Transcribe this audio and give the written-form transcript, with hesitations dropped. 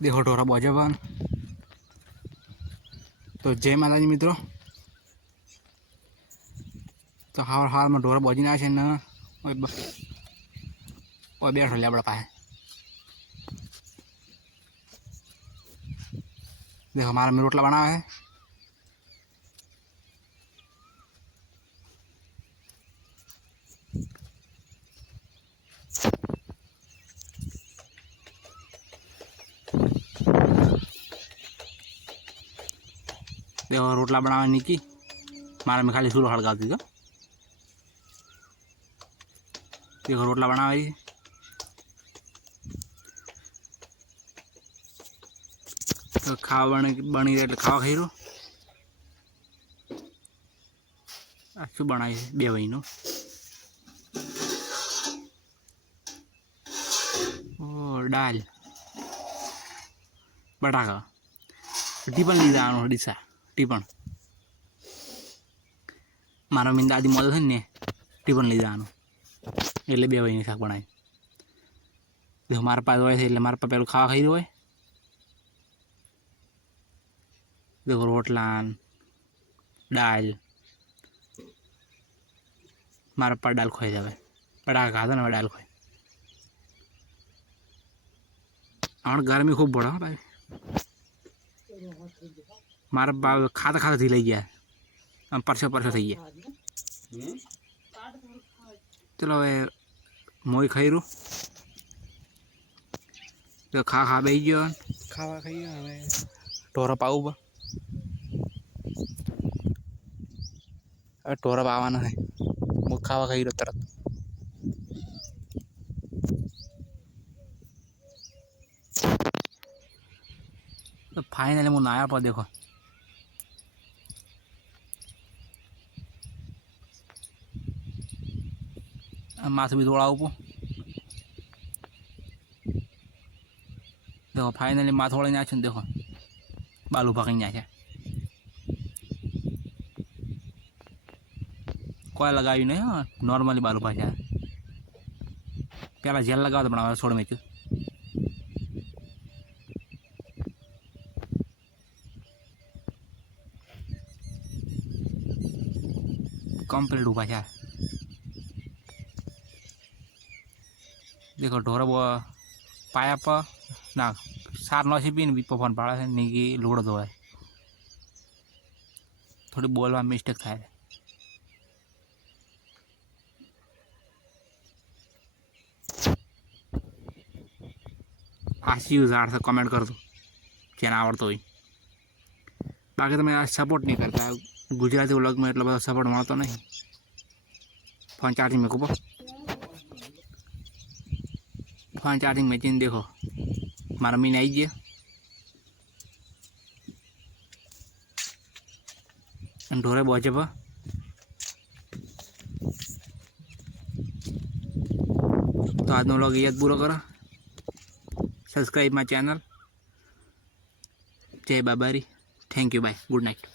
देखो ढोरा बोझे बन। तो जय माताजी मित्रों। तो हार में ढोरा बोझी ना बैठो ले अपना पाए। देखो हमारा में रोटला बना है। देखो रोटला बनावा निकी मारा में खाली सूरो हड़का दी। देखो रोटला बनावा तो खावा बनी रहे खावा खाई रो शू बनाई बे महीनों दाल बटाका टीपन लीधा डीसा टीपन मारा मीन दादी मदद है ने टीपन लीधा एट बे महीने शाक बनाई। देखो मारा पास हो मारा पास पेलू खावा खाई रहा है। देखो रोटला दाल मारा पास दाल खोई जाए बटाका खाता ना दाल खोई हमारे गर्मी खूब बढ़ा भाई। मारा बाप खाता खाता थी गया हम परसों परसों थी गया। चलो मोई खाई रू तो खा बही गयो खावा खाई हमें टोरा पाऊ टोरा पावाना है मुझ खावा खाई रो तरत। तो फाइनली मुझे आया पर देखो माथ भी दौड़ा ऊपर। देखो फाइनली माथ वाले ना देखो बालू पकड़ जाए कोई लगाई नहीं। हाँ नॉर्मली बालू पा जाए पहला जेल लगा तो बना छोड़ में कंप्लीट हुआ जाए। देखो ढोरा पाया पर ना सार नसी पी भी फोन पाड़ा नहीं लोड़ दो है थोड़ी बोलवा मिस्टेक थाय। आशी उजार से कमेंट कर दो क्या आवड़त हो बाकी तो मैं सपोर्ट नहीं करता गुजराती व्लॉग में एट सपोर्ट मत नहीं। फोन चार्जिंग में खूब फोन चार्जिंग में चीन देखो मारा मीन आई गया ढोरे पहुंचे पर तो आज व्लॉग ये पूरा करो। Subscribe my channel. जय बाबारी। Thank you bye good night.